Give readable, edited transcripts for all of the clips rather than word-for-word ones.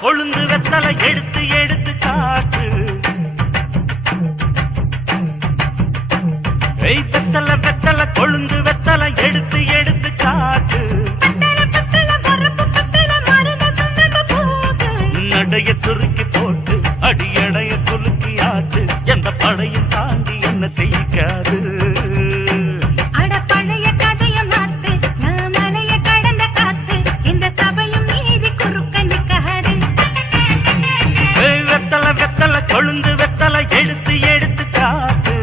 கொழுந்து வெத்தலை எடுத்து எடுத்து காட்டு. வெத்தலை வெத்தலை கொழுந்து வெத்தலை எடுத்து எடுத்து காட்டு. நடைய சுருக்கி போட்டு அடியடைய குலுக்கி ஆட்டு. எந்த படையும் தாண்டி என்ன செய்யாது. வெத்தலை வெத்தலை கொழுந்து வெத்தலை எடுத்து எடுத்து காட்டு.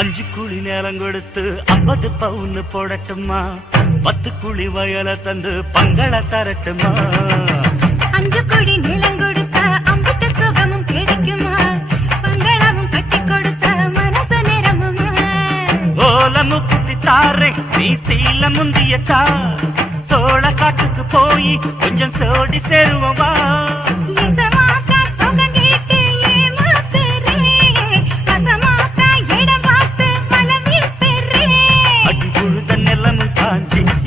அஞ்சு குழி நேரம் கொடுத்து 50 பவுன் போடட்டுமா? 10 குழி வயல தந்து பங்கள தரட்டுமா? 5 குழி நிலம் கொடுத்தா அம்புட்டு சுகமும் கிடைக்குமா? பங்களாவும் கட்டி கொடுத்தா மனசு நிரம்புமா? ஓலமு குத்தி தாரே நீ சீல முந்தியக்கா. சோழ காட்டுக்கு போய் கொஞ்சம் சோடி சேருவா.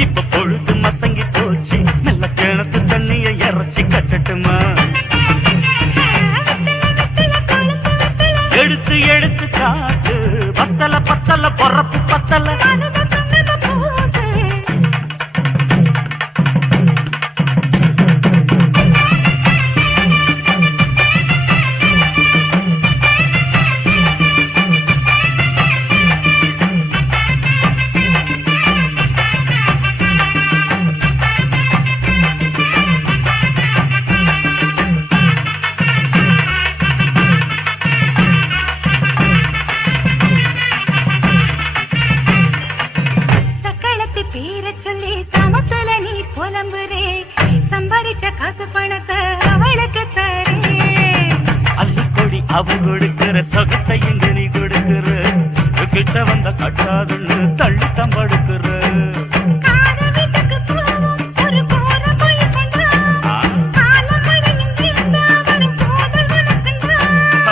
இப்ப பொழுது மசங்கி போச்சு. நல்ல கிணத்து தண்ணிய இறச்சி கட்டட்டுமா? எடுத்து எடுத்து காட்டு. பத்தல பத்தல பொறப்பு பத்தல. காசு பணத்தை அவளுக்கு தரே. அள்ளி கொடி அவ கொடுக்கிற சொகத்தை எங்க நீ கொடுக்கிற. கிட்ட வந்த கட்டாதுன்னு தள்ளித்தான் படுக்கிற.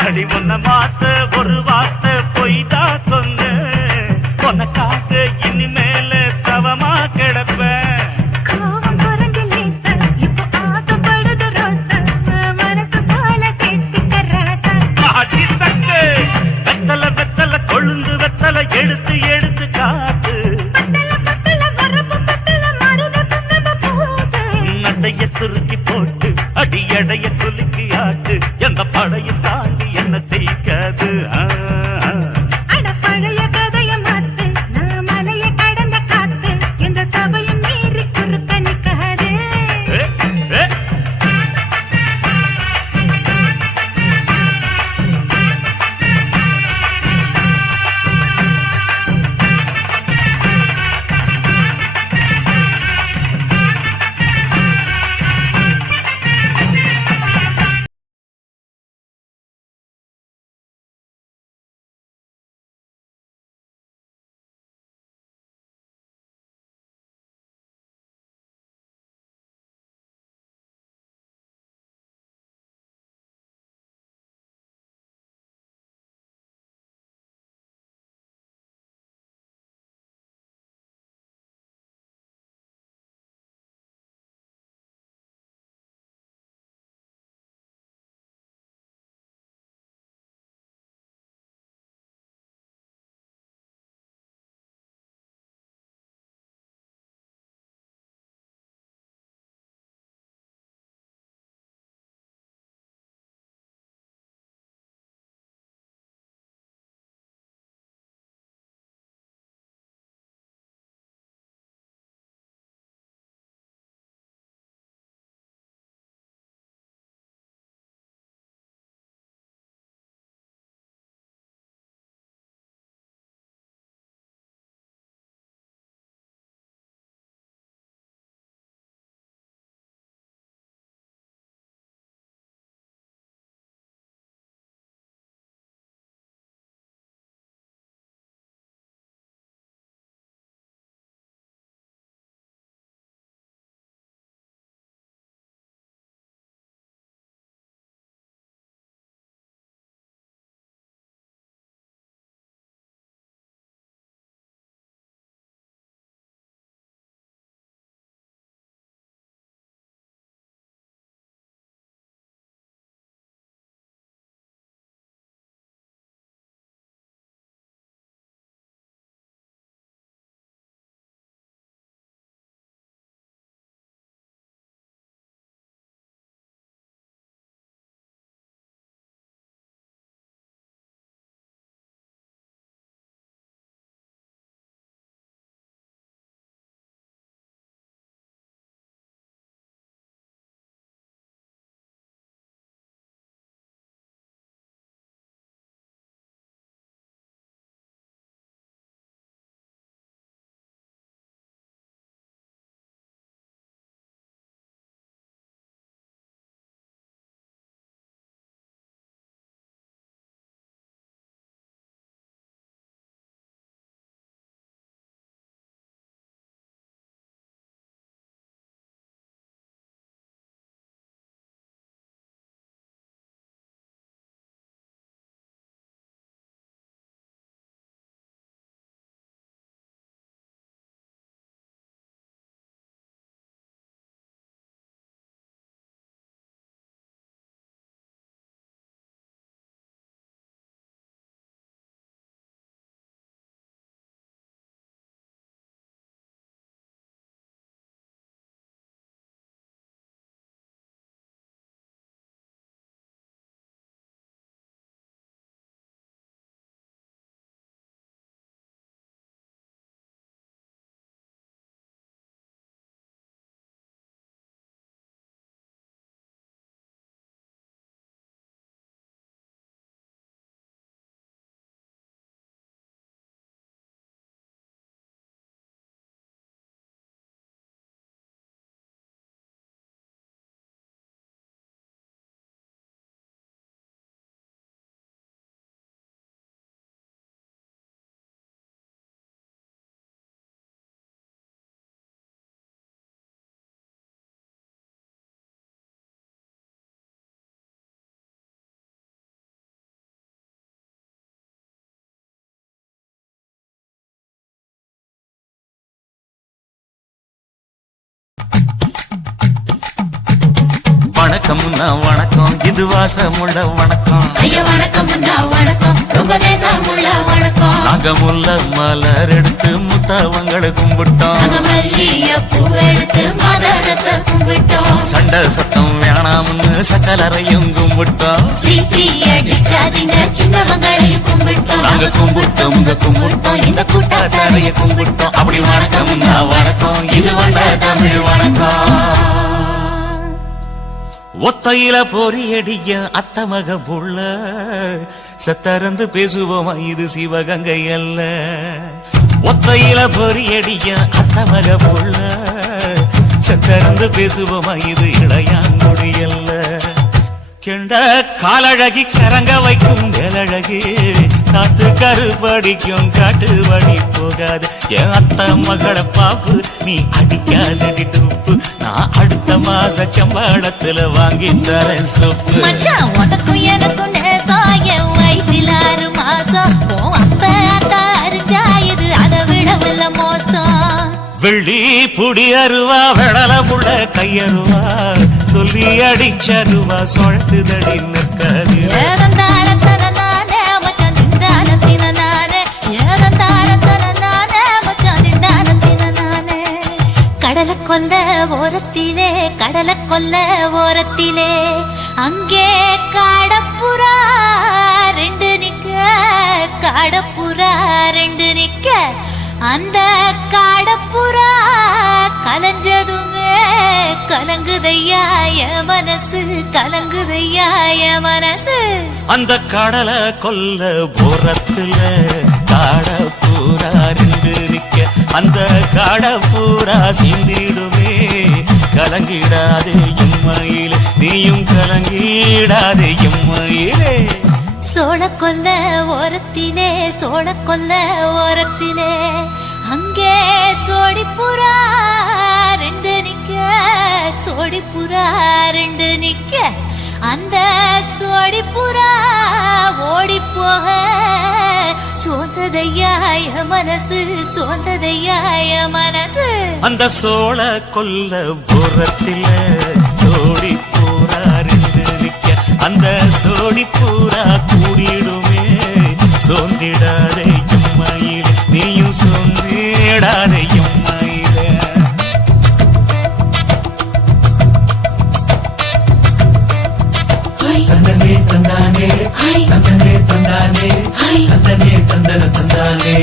அடி உன்ன மாத்த ஒரு வார்த்தை பொய்தான் சொன்ன. உனக்காக இனிமேல தவமா கிடப்பேன். கொழுந்து வெத்தலை எடுத்து எடுத்து காட்டு. நடைய சுருக்கி போட்டு அடியடைய குலுக்கி ஆட்டு. எந்த படையும் தாண்டி என்ன செய்யாது. வணக்கம்னா வணக்கம் இது வாசமுள்ள வணக்கம் ஐயா வணக்கம்னா வணக்கம் ரொம்ப தேசமுள்ள வணக்கம் நாங்க முல்ல மலர் எடுத்து முத்தவங்களை கும்பிட்டோம் நாங்க மல்லிய பூ எடுத்து மதரச கும்பிட்டோம் சண்டை சத்தம் வேணாம்னு சக்கலரையும் கும்பிட்டோம் சீட்டி அடிக்காதீங்க சின்னவங்களையும் கும்பிட்டோம் நாங்க கும்பிட்டோம் கும்பிட்டோம் இந்த கூட்டாத்தாரைய கும்பிட்டோம் அப்படி வணக்கம்னா வணக்கம் இது வந்த தமிழ் வணக்கம் ஒத்தையில பொறியடிய அத்தமக புள்ள சத்தரந்து பேசுவோமா இது சிவகங்கை அல்ல ஒத்தையில பொறியடிய அத்தமக புள்ள சத்தரந்து பேசுவோமா இது இளையாங்குடி அல்ல கெண்ட காலழகி கரங்க வைக்கும் வேலழகி காத்து கருப்படிக்கும் காட்டு வழி போகாது என் அத்த மகளை பாப்பு நீ அடிக்காதடி டூப்பு நான் அடுத்த மாச சம்பளத்துல வாங்கி தரேன் சொப்பு மச்சான் உனக்கும் எனக்கும் நேசம் என் வயிற்றில் 6 மாசம் உன் அத்தை அத்தா அரிஞ்சாயுது அதை விடவில்ல மோசம் வெள்ளி புடி அருவா வெடல புள்ள கையருவா சொல்லி அடிச்சருவா சொழட்டுதடி நிற்காது ஏதந்தாரத்தன நானே மச்சான் நிந்தானத்தின நானே ஏதந்தாரத்தன நானே மச்சான் நிந்தானத்தின நானே கடலை கொல்ல ஓரத்திலே அங்கே காடப்புறா ரெண்டு நிக்க அந்த காடப்புறா கலஞ்சதுமே கலங்குதையா என் மனசு அந்த கடலை கொல்ல போரத்துல காட பூரா ரெண்டு நிக்க அந்த காட பூரா சிந்திடுமே கலங்கிடாதே எம்மையிலே நீயும் கலங்கிடாதே எம்மையிலே சோழக்கொல்ல ஓரத்திலே அங்கே சோடிப்புறா ரெண்டு நிக்க அந்த சோடிப்புறா ஓடி போக சோந்ததையாய மனசு அந்த சோழ கொல்ல புறத்தில சோடி பூரா ரெண்டு நிக்க அந்த சோடி பூரா கூடிடுமே சோந்திடாதே எம்மையிலே நீயும் சோந்திடாதே எம்மையிலே தந்தனே தந்தானே தந்தனே தந்தானே தந்தனே தந்தன தந்தானே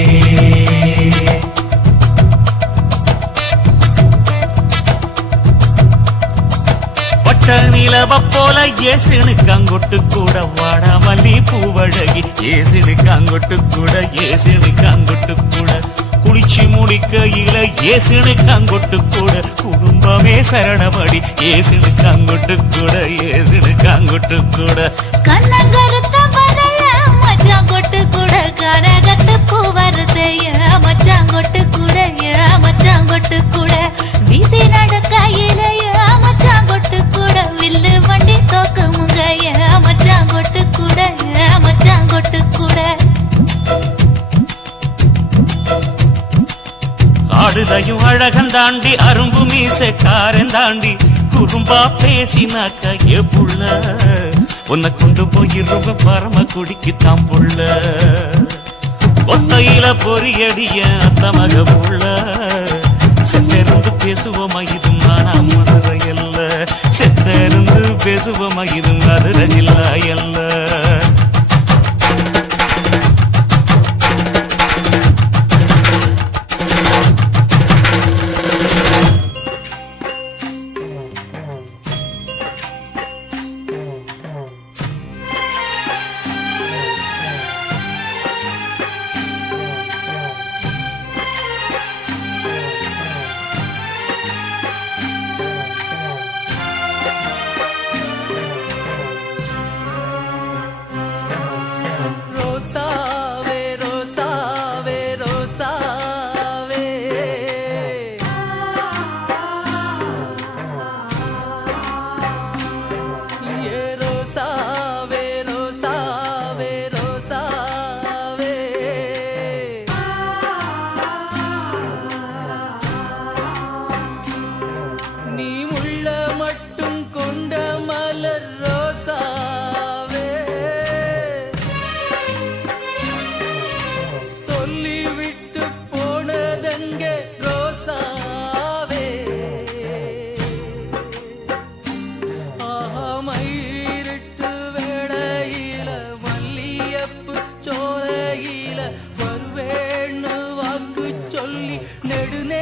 வட்ட நிலவ போல ஏசுனுக்கு அங்கொட்டு கூட வாடாமல்லி பூவழகி ஏசுனுக்கு அங்கொட்டு கூட குளிச்சு முடிக்கையில ஏசுனுக்கு அங்கொட்டு கூட குடும்பமே சரணபடி ஏசுனுக்கு அங்கொட்டு கூட கண்ணங்கருத்த வரல மச்சான் கொட்டு கூட கரகத்து பூவரசைய மச்சான் கொட்டு கூட வீசி நடக்கையிலைய மச்சான் கொட்டு கூட வில்லு வண்டி தோக்கமுங்கைய மச்சான் கொட்டு கூட ஆடுதையும் அழகன் தாண்டி அரும்பு மீசக்காரன் தாண்டி குறும்பா பேசினாக்க ஏ புள்ள உன்னை கொண்டு போயிருவ பரம குடிக்கு தாம் புள்ள ஒத்தையில பொறியடிய அத்தமக புள்ள செத்தருந்து பேசுவோமா இது மானா மதுரை அல்ல செத்தருந்து பேசுவோமா இது மதுரை ஜில்லா அல்ல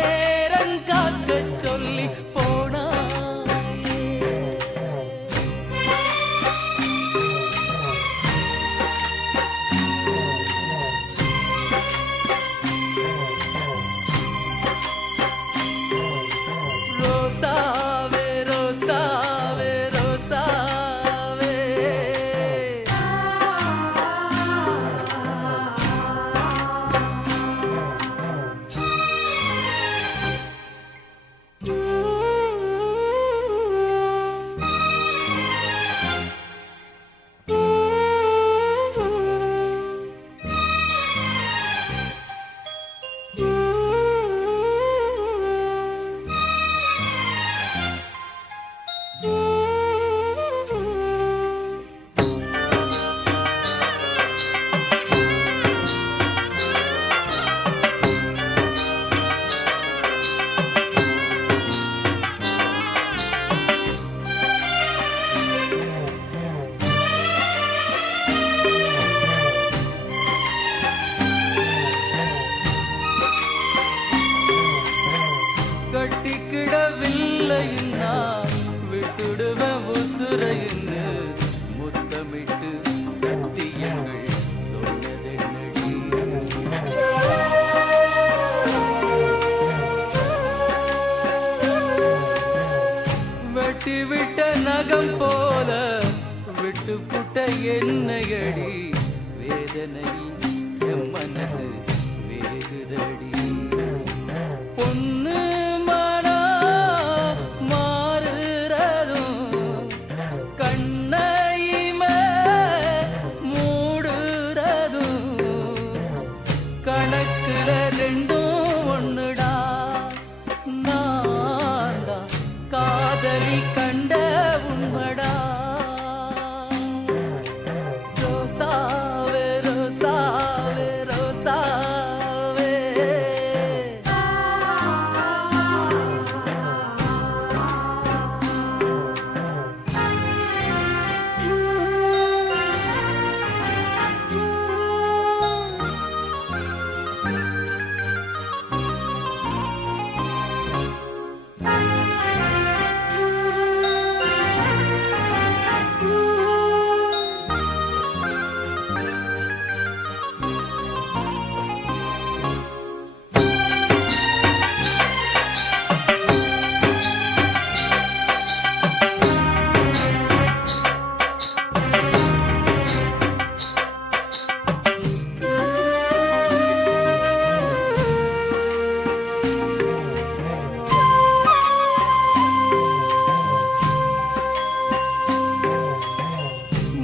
நேரங்காக்க சொல்லி போனா ரோசாவே ரோசாவே ரோசாவே கட்டிக்கிடவில்லைன்னா விட்டுடுவேன் உசுரைன்னு முத்தமிட்டு சத்தியங்கள் சொன்னதென்னடி வெட்டி விட்ட நகம் போல விட்டு புட்ட என்னையடி வேதனை என் மனசு வேகுதடி பொண்ணு மனா மாறுறதும் கண்ணையுமே மூடுறதும் கணக்குல ரெண்டும் ஒண்ணுடா நான்தா காதலி கண்ட உண்மடா ரோசாவே ரோசாவே ரோசாவே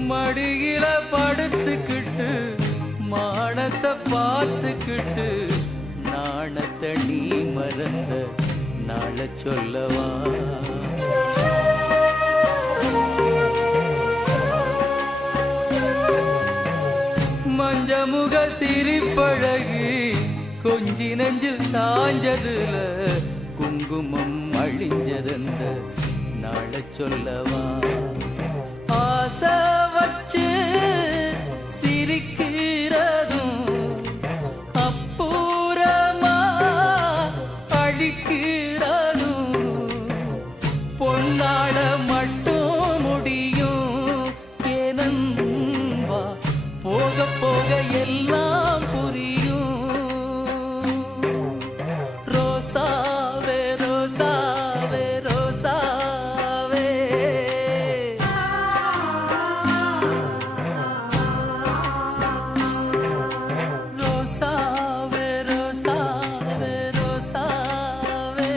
மடியில படுத்துக்கிட்டு மானத்தை பார்த்துக்கிட்டு நாணத்தை நீ மறந்த நாள சொல்லவா மஞ்சமுக சிரிப்பழகி கொஞ்சி நெஞ்சில் சாஞ்சதுல குங்குமம் அழிஞ்சதந்த நாள சொல்லவா ஆசை வச்சு சிரிக்கிறதும் அப்புறமா அழிக்கிறதும் பொன்னாள மட்டும் முடியும் ஏனன்பா போக போக எல்லாம் புரியும் ரோசாவே ரோசாவே ரோசாவே ரோசாவே ரோசாவே ரோசாவே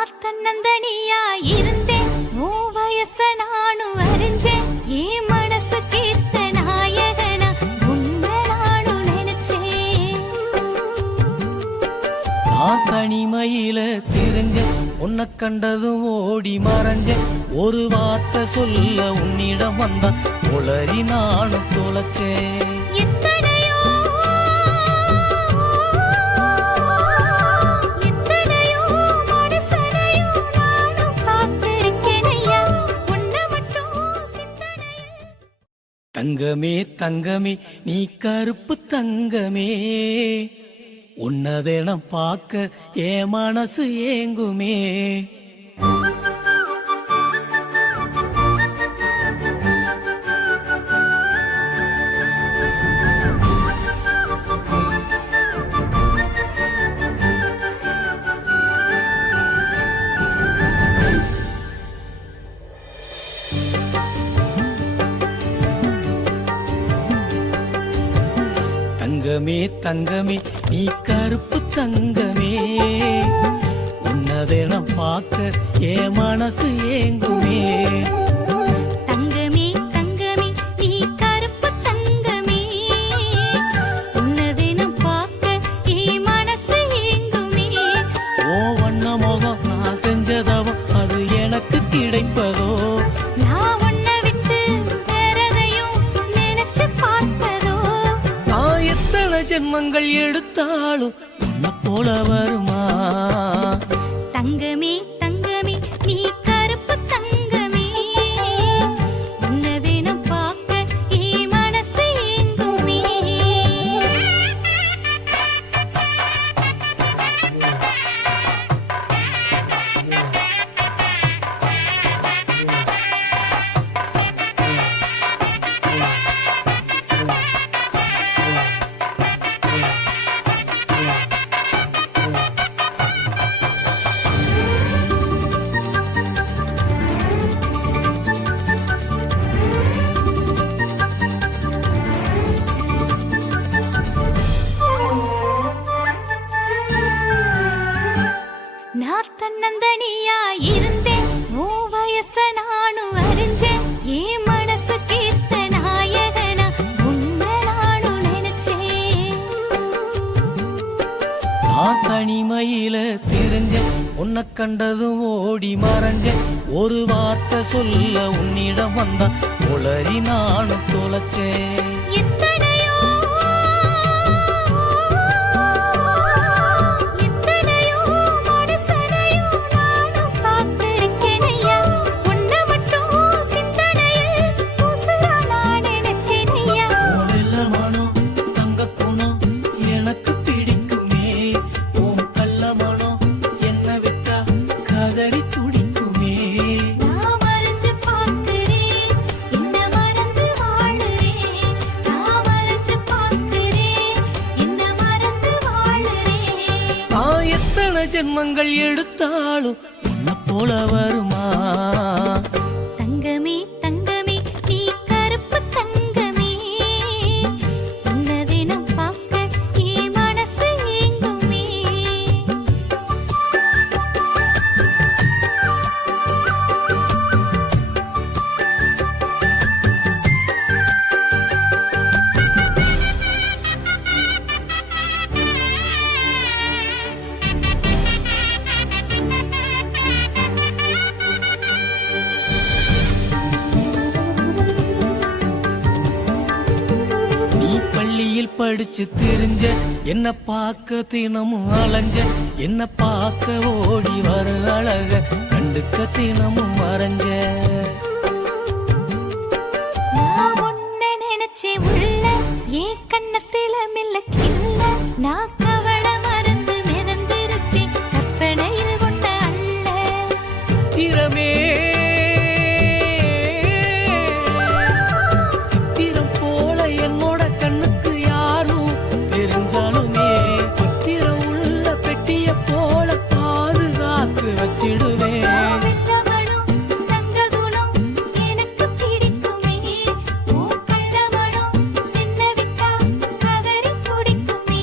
நான் தன்னந்தனியா இருந்தேன் உன் வயச நானும் அறிஞ்சேன் என் மனசு கேத்த நாயகனா உன்னை நானும் நினைச்சேன் நான் தனிமையில தெரிஞ்சேன் உன்னை கண்டதும் ஓடி மறைஞ்சேன் ஒரு வார்த்தை சொல்ல உன்னிடம் வந்தா உளறி நானும் தொலைச்சேன் எத்தனையோ எத்தனையோ மனுஷனையும் நானும் பார்த்திருக்கேன் ஐயா உன்னை மட்டும் சிந்தனையில் தங்கமே தங்கமே நீ கருப்பு தங்கமே உன்னதெனம் பார்க்க என் மனசு ஏங்குமே தங்கமே தங்கமே நீ கருப்பு தங்கமே உன்னதெனம் பார்க்க என் மனசு ஏங்குமே தங்கமே தங்கமே நீ கருப்பு தங்கமே உன்னதெனம் பார்க்க என் மனசு ஏங்குமே ஓ வண்ண முகம் நான் செஞ்சதவம் அது எனக்கு கிடைப்பதோ நான் உன்னை விட்டு வேறதையும் நினைச்சு பார்ப்பதோ நான் எத்தனை ஜென்மங்கள் எடுத்தாலும் உன்னை போல வருமா தங்கமே தங்கமே நீ கருப்பு தங்கமே உன்னதெனம் பார்க்க என் மனசு ஏங்குமே நான் தன்னந்தனியா இருந்தேன் உன் வயச நானும் அறிஞ்சேன் என் மனசு கேத்த நாயகனா உன்னை நானும் நினைச்சேன் நான் தனிமையில தெரிஞ்சேன் உன்னை கண்டதும் ஓடி மறைஞ்சேன் ஒரு வார்த்தை சொல்ல உன்னிடம் வந்தா உளறி நானும் தொலைச்சேன் எத்தனையோ எத்தனையோ மனுஷனையும் நானும் பார்த்திருக்கேன் ஐயா உன்னை மட்டும் சிந்தனையில் உசுரா நான் நினைச்சேன் ஐயா வெள்ள மனம் தங்க குணம் எனக்கு பிடிக்குமே உன் கள்ள மனம் என்ன விட்டா கதறி துடிக்குமே நான் மறைஞ்சு பார்க்கிறேன் என்ன மறந்து வாழுறேன் நான் மறைஞ்சு பார்க்கிறேன் என்ன மறந்து வாழுறேன் நான் எத்தனை ஜென்மங்கள் எடுத்தாலும் உன்னை போல வருமா தங்கமே தங்கமே நீ கருப்பு தங்கமே உன்னதெனம் பார்க்க என் மனசு ஏங்குமே நீ பள்ளியில் படிச்சு தெரிஞ்ச என்ன பார்க்க தினமும் அலைஞ்ச என்ன பார்க்க ஓடி வர அழக கண்டுக்க தினமும் மறைஞ்ச நான் உன்னை நினைச்சேன் உள்ள என் கண்ணத்தில மில்லக்கில்ல நான் கவலை மறந்து மிதந்திருப்பேன் கற்பனையில் கொண்ட அல்ல சித்திரமே சித்திரம் போல என்னோட கண்ணுக்கு யாரும் தெரிஞ்சாலுமே பத்திரம் உள்ள பெட்டிய போல பாதுகாத்து வச்சிடுவேன் வெள்ளமனம் தங்க குணம் எனக்கு பிடிக்குமே உன் கள்ளமனம் என்ன விட்டா கதறி பிடிக்குமே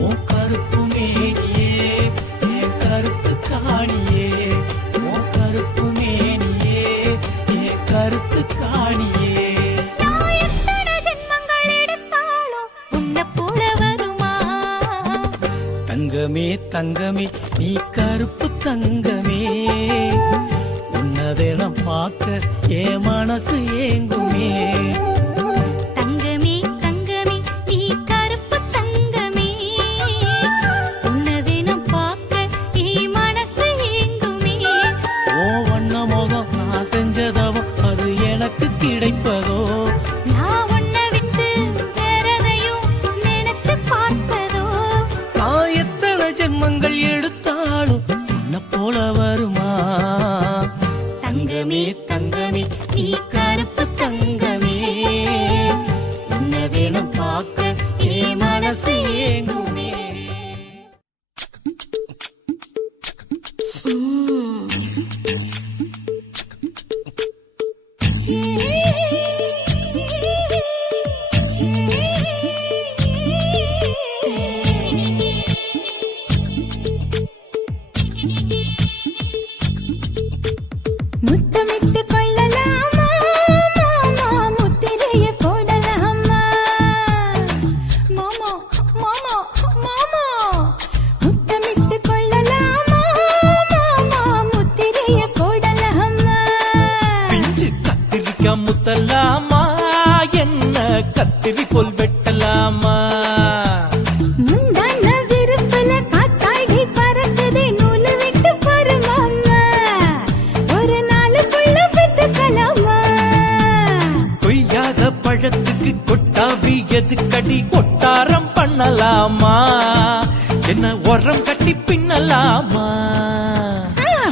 உன் தங்கமே தங்கமே நீ கருப்பு தங்கமே உன்னதெனம் பார்க்க என் மனசு ஏங்குமே. தங்கமே தங்கமே நீ கருப்பு தங்கமே உன்னதெனம் பார்க்க என் மனசு ஏங்குமே. ஓ வண்ண முகம் நான் செஞ்சதவோ அது எனக்கு கிடைப்பதோ. நான் உன்னை விட்டு வேறதையும் நினைச்சு பார்ப்பதோ. நான் எத்தனை ஜென்மங்கள் எடுத்தாலும் உன்னை போல வருமா. தங்கமே தங்கமே நீ கருப்பு தங்கமே உன்னதெனம் பார்க்க என் மனசு ஏங்குமே. முத்தமிட்டு கொள்ளலாமா மாமா முத்திரையை போடலாமா மாமா மாமா மாமா முத்தமிட்டு கொள்ளலாமா மாமா முத்திரையை போடலாமா. பிஞ்சு கத்திரிக்காய் முத்தலாமா என்ன கத்திரி போல் வெட்டலாமா. முந்தான விருப்பல காத்தாடி பறக்குதே நூலு விட்டு பருமாமா ஒரு நாளுக்குள்ள பெத்துக்கலாமா. கொய்யாத பழத்துக்கு கொட்டாவி எதுக்கடி கொட்டாரம் பண்ணலாமா என்ன உரம் கட்டி பின்னலாமா.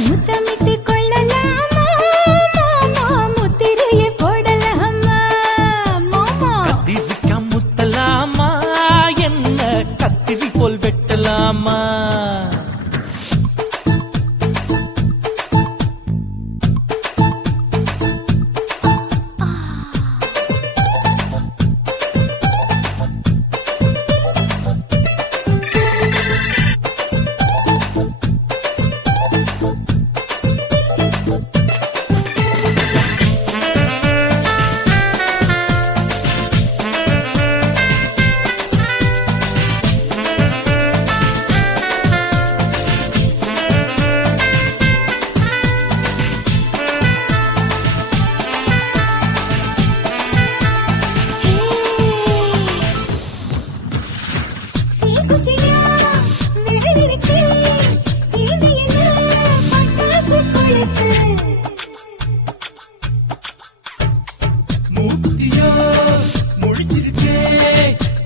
முத்தமிட்டு கொள்ளலாமா மாமா முத்திரையை போடலாமா மாமா. கத்திரிக்காய் முத்தலாமா என்ன கத்திரி போல் வெட்டலாமா. தீக்குச்சியா விரலிருக்கு தீதியில பட்டாசு கொளுத்து. மூத்தியோ முடிச்சிருக்கே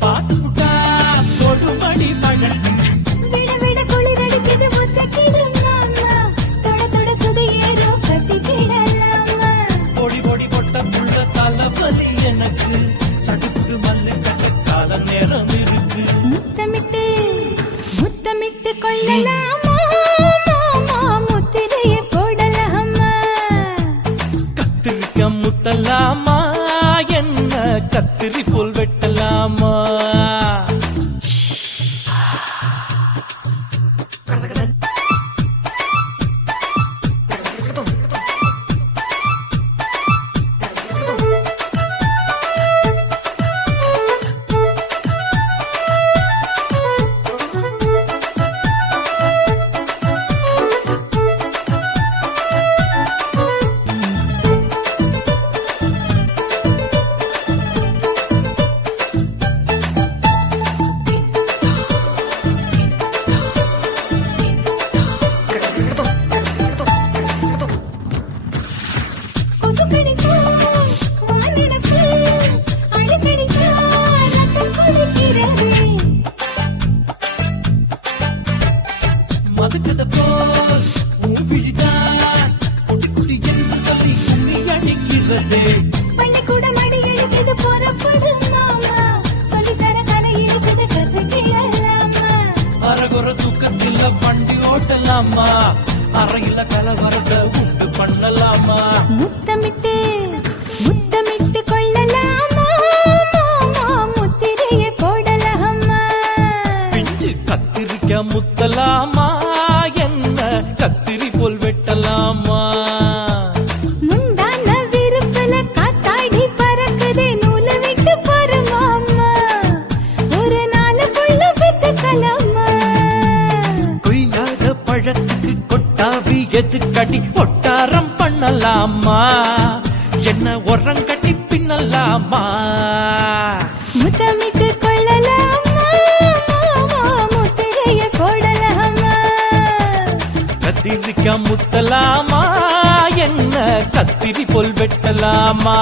பாத்து புட்டா கொடுமடி மழை. விட விட குளிர் அடிக்குது முத்தக்கிடும் மாமா தொட தொட சுதையேறும் கட்டிக்கிடலாமா. பொடி பொடி பொட்டக்குள்ள தலைவலி எனக்கு சடுக்கு மல்லு கட்ட கால நேரம் இருக்கு. முத்தமிட்டு முத்தமிட்டு கொள்ளலாமா மாமா முத்திரையை போடலாமா. கத்திரிக்காய் முத்தலாமா என்ன கத்திரி போல் வெட்டலாமா. கொசு கடிச்சா வானிடப்பு அடிக்கடிச்சா ரத்தம் கொதிக்கிறது. மதுக்கத போல் மூவிழிதான் குட்டி குட்டி என்று சொல்லி கும்மி அடிக்கிறது. பள்ளிக்கூடம் அடி எழுக்குது புறப்படு மாமா சொல்லித்தர கலை இருக்குது கத்துக்கிடலாமா. அரகுற தூக்கத்தில் வண்டி ஓட்டலாமா அறையில கலவரத்தை உண்டு பண்ணலாமா. முத்தமிட்டு முத்தமிட்டு கொள்ளலாமா மாமா முத்திரையை போடலாமா. பிஞ்சு கத்திரிக்காய் முத்தலாமா என்ன கத்திரி போல் வெட்டலாமா. முந்தான விருப்பல காத்தாடி பறக்குதே நூலு விட்டு பருமாமா ஒரு நாளுக்குள்ள பெத்துக்கலாமா. எதுக்கடி ஒட்டாரம் பண்ணலாமா என்ன உரம் கட்டி பின்னலாமா முத்தமிட்டு கொள்ளலாமா முத்திரைய போடலாமா கத்திரிக்கா முத்தலாமா என்ன கத்திரி போல் வெட்டலாமா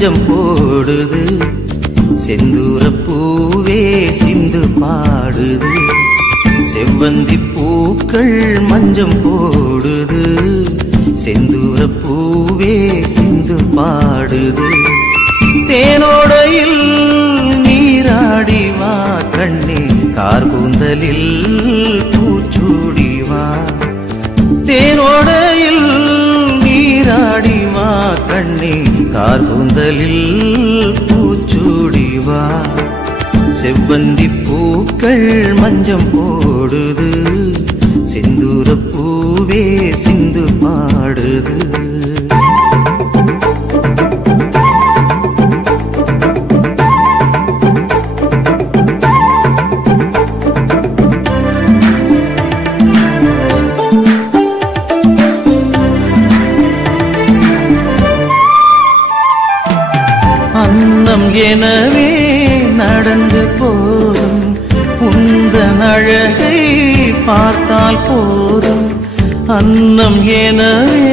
மஞ்சம் போடுது செந்தூர பூவே சிந்து பாடுது செவ்வந்தி பூக்கள் மஞ்சம் போடுது செந்தூர பூவே சிந்து பாடுது தேனோடையில் நீராடி வா கண்ணே கார்கூந்தலில் பூச்சூடி வா தேனோடையில் நீராடி வா கண்ணே கார்கூந்தலில் பூச்சூடி வா செவ்வந்தி பூக்கள் மஞ்சம் போடுது செந்தூர பூவே சிந்து பாடுது அன்னம் எனவே நடந்து போதும் உந்தன் அழகை பார்த்தால் போதும் அன்னம் எனவே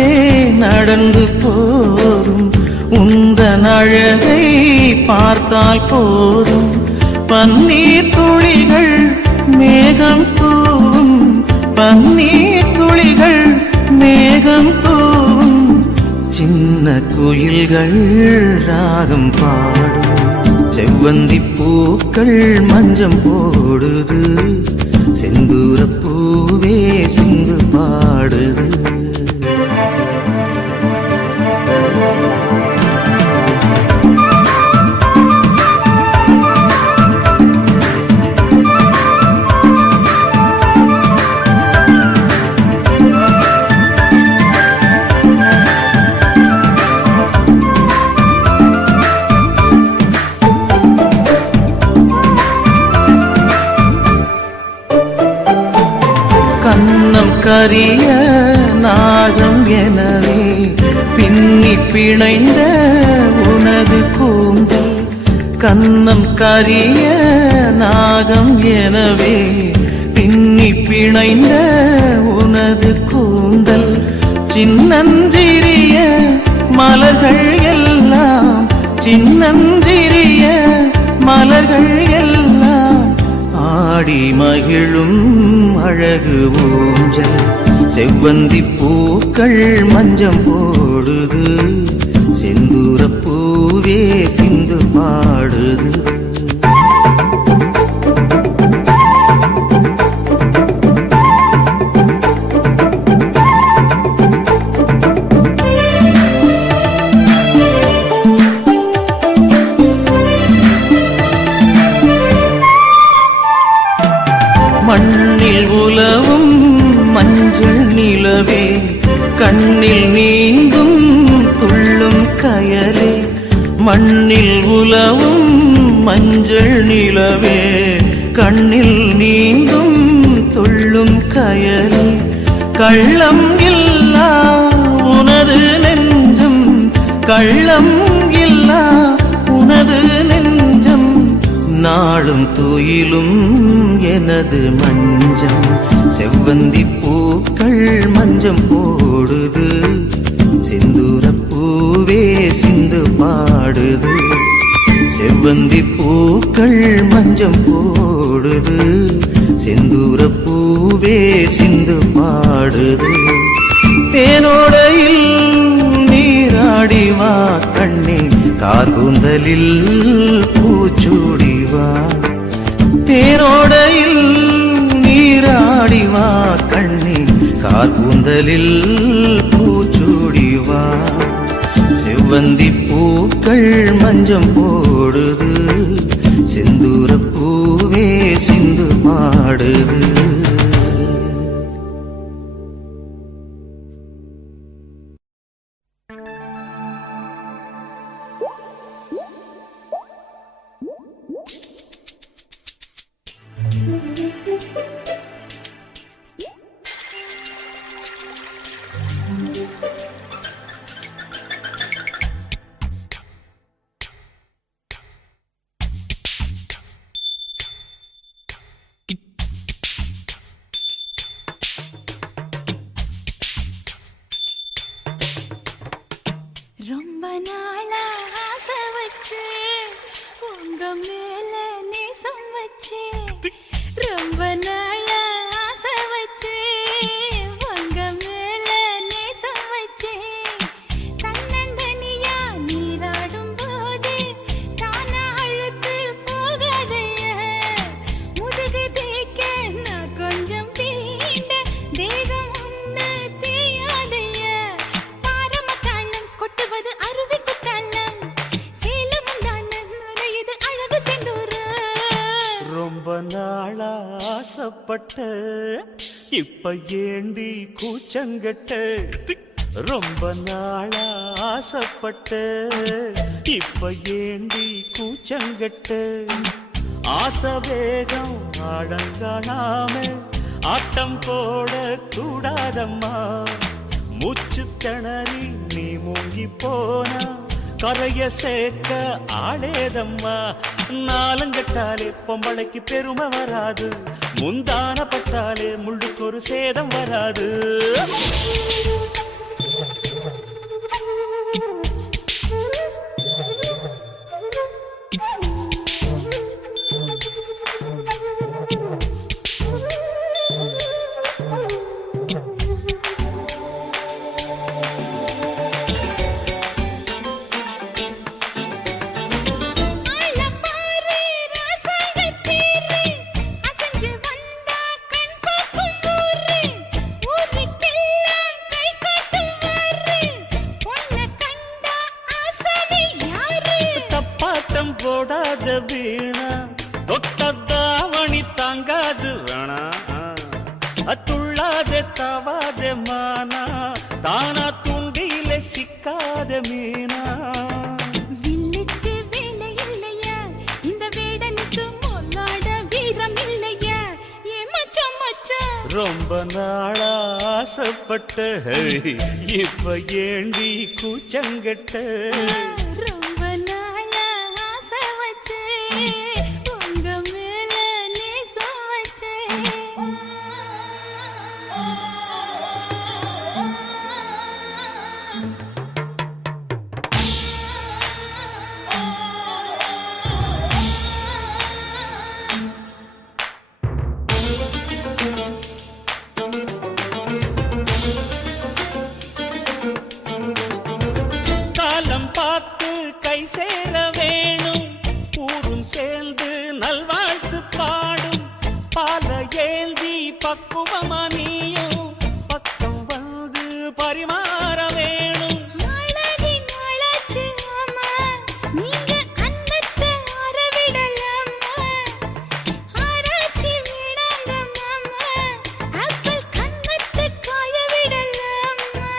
நடந்து போதும் உந்தன் அழகை பார்த்தால் போதும் பன்னீர் துளிகள் மேகம் தூவும் பன்னீர் துளிகள் மேகம் தூவும் சின்ன குயில்கள் ராகம் பாடும் செவ்வந்தி பூக்கள் மஞ்சம் போடுது செந்தூர பூவே சிந்து பாடுது கண்ணம் கரிய நாகம் எனவே பின்னி பிணைந்த உனது கூந்தல் கண்ணம் கரிய நாகம் எனவே பின்னி பிணைந்த உனது கூந்தல் சின்னஞ்சிறிய மலர்கள் எல்லாம் சின்னஞ்சிறிய மலர்கள் எல்லாம் ஆடி மகிழும் அழகு ஊஞ்சல் செவ்வந்தி பூக்கள் மஞ்சம் போடுது செந்தூர பூவே சிந்து பாடுது மண்ணில் உலவும் மஞ்சள் நிலவே கண்ணில் நீந்தும் துள்ளும் கயலே மண்ணில் உலவும் மஞ்சள் நிலவே கண்ணில் நீந்தும் துள்ளும் கயலே கள்ளம் இல்லா உனது நெஞ்சம் கள்ளம் இல்லா உனது நெஞ்சம் நாளும் துயிலும் எனது மஞ்சம் செவ்வந்தி பூக்கள் மஞ்சம் போடுது செந்தூர பூவே சிந்து பாடுது செவ்வந்தி பூக்கள் மஞ்சம் போடுது செந்தூர பூவே சிந்து பாடுது தேனோடையில் நீராடி வா கண்ணே கார்கூந்தலில் பூச்சூடி வா தேரோடையில் நீராடி வா கண்ணே கார்கூந்தலில் பூச்சூடி வா செவ்வந்தி பூக்கள் மஞ்சம் போடுது செந்தூர பூவே சிந்து பாடுது ரொம்ப நாளா ஆசை மேல நேசம் வச்சே ரொம்ப நாளா ஆசை வச்சே உங்க மேல நேசம் வச்சே தன்னந்தனியா நீராடும் போது தானா அழுத்து போகாதைய முதுகு தேய்க்க நான் கொஞ்சம் தீண்ட தேகம் ஒண்ணு தீயாதைய பாரமத்தாளம் கொட்டுவது அருவி குத்தாளம் சேலமும் தான நுரையுது அழகு செந்தூரு ரொம்ப நாளா ஆசைப்பட்ட இப்ப ஏண்டி கூச்சங்கட்ட ரொம்ப நாளா ஆசைப்பட்ட இப்ப ஏண்டி கூச்சங்கட்ட ஆசை வேகம் அடங்கானாம ஆட்டம் போட கூடாதம்மா மூச்சு திணறி நீ மூங்கி போனா கரைய சேர்க்க ஆளேதம்மா நாலங்கட்டாலே பொம்பளைக்கு பெருமை வராது முந்தான பட்டாலே முள்ளுக்கு ஒரு சேதம் வராது ஆளப்பாரு ராசாங்கத்தீரு அசஞ்சு வந்தா கண் பார்க்கும் ஊரு ஊருக்கெல்லாம் கை காட்டும் வாரு பொண்ண கண்டா ஆசாமி யாரு தப்பாட்டம் போடாத வீணா தொட்டதாவணி தாங்காது வேணா துள்ளாத தவாத மானா தானா துண்டியில சிக்காத மீனா வில்லுக்கு வேலை இல்லையா இந்த வேடனுக்கு மொல்லாட வீரம் இல்லையா ஏ மச்சான் மச்சான் ரொம்ப நாளா ஆசைப்பட்ட இப்ப ஏண்டி கூச்சங்கட்ட ரொம்ப நாளா ஆசை வச்சே உங்க மேல நேசம் வச்சே காலம் பார்த்து கை சேர வேணும் ஊரும் சேர்ந்து நல்வாழ்த்து பாடும் பால ஏந்தி பக்குவமா நீயும் பக்கம் வந்து பரிமாற வேணும் நாளாகி நாளாச்சு ஆமா நீங்க அன்னத்தை ஆரவிடலாமா ஆராய்ச்சி விடாங்க மாமா ஆப்பிள் கண்ணத்தை காய விடலாமா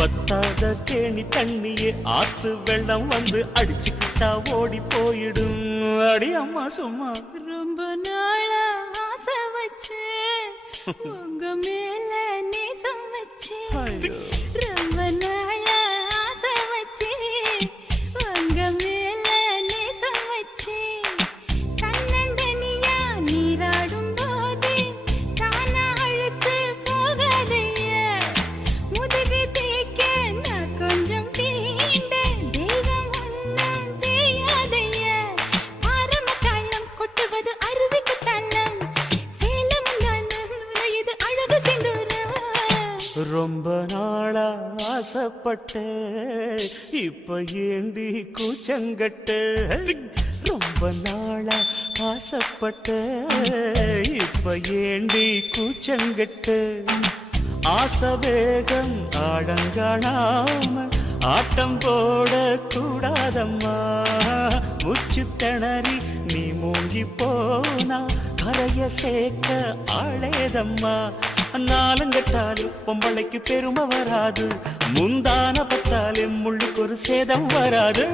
பத்தாத கேணி தண்ணியே ஆத்து வெள்ளம் வந்து அடிச்சுக்கிட்டா ஓடி போயிடும் அடி அம்மா சும்மா ரொம்ப நாளா ஆசை வச்சே உங்க மேல நேசம் வச்சே ஐயோ. ரொம்ப நாளா ஆசை வச்சே உங்க மேல நேசம் வச்சே தன்னந்தனியா நீராடும் போது தானா அழுத்து போகாதைய முதுகு தேய்க்க நான் கொஞ்சம் தீண்ட தெய்வம் ஒண்ணும் தேயாதைய ஆரமத்தாளம் கொட்டுவது அருவிக்கு தள்ளம் சேலமும் தான நுரையுது அழகு செந்தூரு ரொம்ப நாளா ஆசைப்பட்ட இப்ப ஏண்டி கூச்சங்கட்ட ரொம்ப நாளா ஆசைப்பட்ட இப்ப ஏண்டி கூச்சங்கட்ட ஆசை வேகம் ஆடங்காணாம ஆட்டம் போட கூடாதம்மா முச்சு திணறி நீ மூங்கி போனா கரைய சேர்க்க ஆளேதம்மா நாலங்கட்டாலே பொம்பளைக்கு பெருமை வராது முந்தான பட்டாலே முள்ளுக்கு ஒரு சேதம் வராது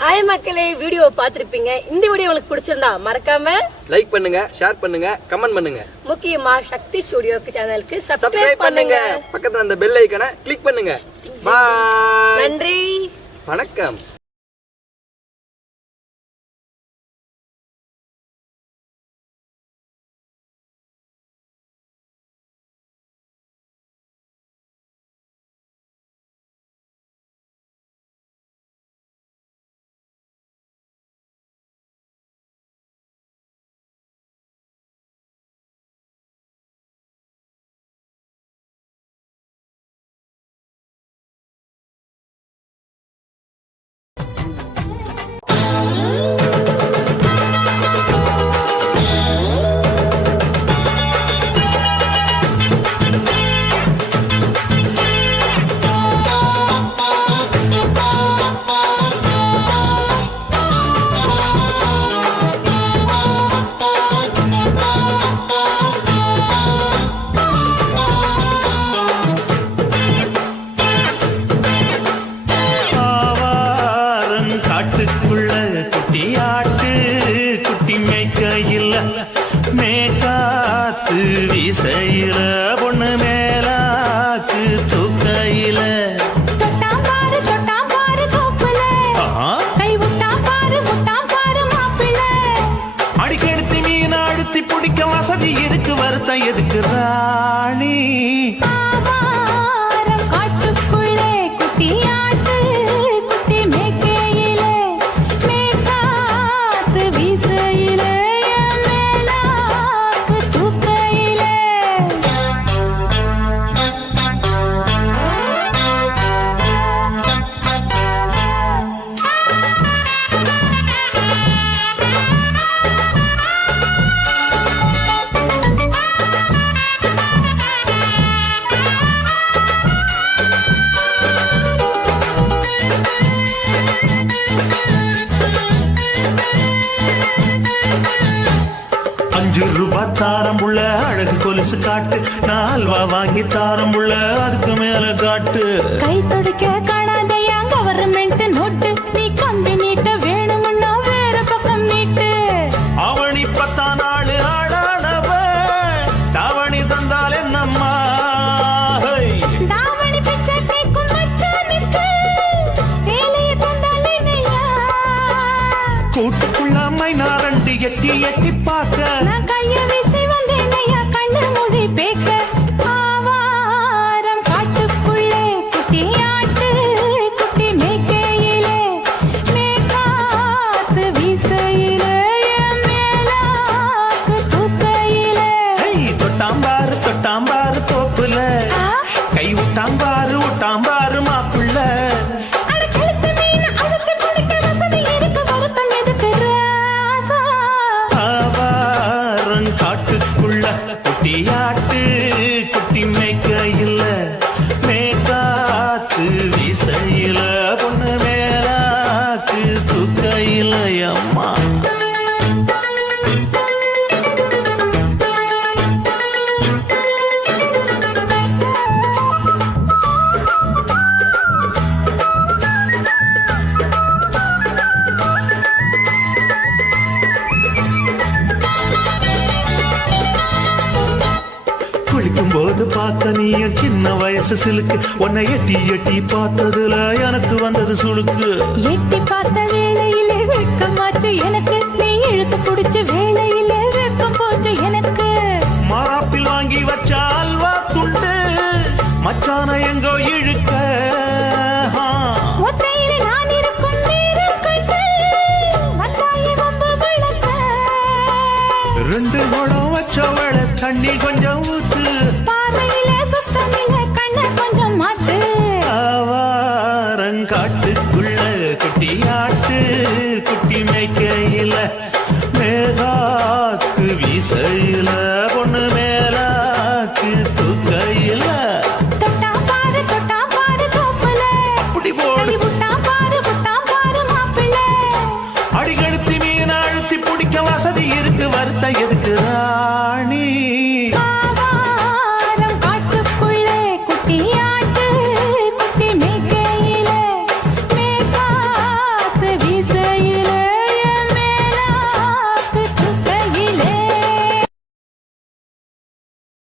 ஹாய் மக்களே, வீடியோ பார்த்திருப்பீங்க. இந்த வீடியோ உங்களுக்கு பிடிச்சிருந்தா மறக்காம லைக் பண்ணுங்க, ஷேர் பண்ணுங்க, கமெண்ட் பண்ணுங்க. முக்கியமா சக்தி ஸ்டுடியோக்கு சேனலுக்கு சப்ஸ்கிரைப் பண்ணுங்க. பக்கத்துல அந்த பெல் ஐகானை கிளிக் பண்ணுங்க. பாய். நன்றி, வணக்கம். காட்டுக்குள்ள குட்டியாட்டு குட்டி மேய்க்கையில் மேக்காத்து வீசையில பொண்ணு மேலாக்கு தூக்கையில அடிக்கெடுத்து மீன் அழுத்தி பிடிக்க வசதி இருக்கு, வருத்தம் எதுக்கு ராணி? ₹5 தாரம் உள்ள அழகு கொலுசு காட்டு, 4 வாங்கி தாரம் உள்ள அதுக்கு மேல காட்டு. கை தொடுக்க காணாதையா கவர்மெண்ட் நோட்டு, நீ கம்பி நீட்ட வேணும்னா வேற பக்கம் நீட்டு. அவனி 10 நாள் ஆடானவ தாவணி தந்தால் என்னம்மா? தாவணி பிச்சை கேக்கும் மச்சானுக்கு சேலையை தந்தால் என்னையா? கூட்டுக்குள்ள மைனாரண்டு எட்டி எட்டி பார்க்க, நான் கைய வீசி வந்தேனையா கண்ணு மொழி பேக்க. ஆவாரம் காட்டுக்குள்ளே குட்டியாட்டு குட்டி மேய்க்கையிலே மேக்காத்து வீசையிலே என் மேலாக்கு தூக்கையிலே. தொட்டாம்பாரு தோப்புல கை விட்டாம்பாரு மாப்புள்ள. அடக்கழுத்து மீன் அழுத்து பிடிக்க வசதி இருக்கு, வருத்தம் எதுக்கு ராசா? ஆவாரம் காட்டுக்குள்ள குட்டியாட்டு குட்டி மேய்க்கையில் மேக்காத்து வீசையில பொண்ணு மேலாக்கு தூக்கையில அம்மா. குளிக்கும் போது பார்த்த நீயும் சின்ன வயசு சிலுக்கு, உன்னை எட்டி எட்டி பார்த்ததுல எனக்கு வந்தது சுளுக்கு. எட்டி பார்த்த வேளையிலே வெட்கமாச்சு எனக்கு, நீ இழுத்து பிடிச்ச வேளையிலே வெட்கம் போச்சு எனக்கு. மாறாப்பில் வாங்கி வச்ச அல்வா துண்டு மச்சான எங்கோ இழுக்க. ஒத்தையிலே நான் இருக்கும் நேரம் கண்டு வந்தாயே வம்பு விளக்க. 2 குடம் வச்சவள தண்ணி கொஞ்சம் ஊத்து, பார்வையிலே சுத்தமில்லை கண்ண கொஞ்சம் மாத்து. ஆவாரங்காட்டுக்குள்ள குட்டியாட்டு குட்டி மேய்க்கையில மேகாத்து வீசையில பொண்ணு மேலாக்கு தூக்கையில. தொட்டாம் பாரு தோப்புல அப்படி போடு. கை விட்டாம் பாரு மாப்பிள்ளை. அடிக்கடுத்து மீன் அழுத்தி பிடிக்க வசதி இருக்கு, வருத்தம் எதுக்கு ராணி?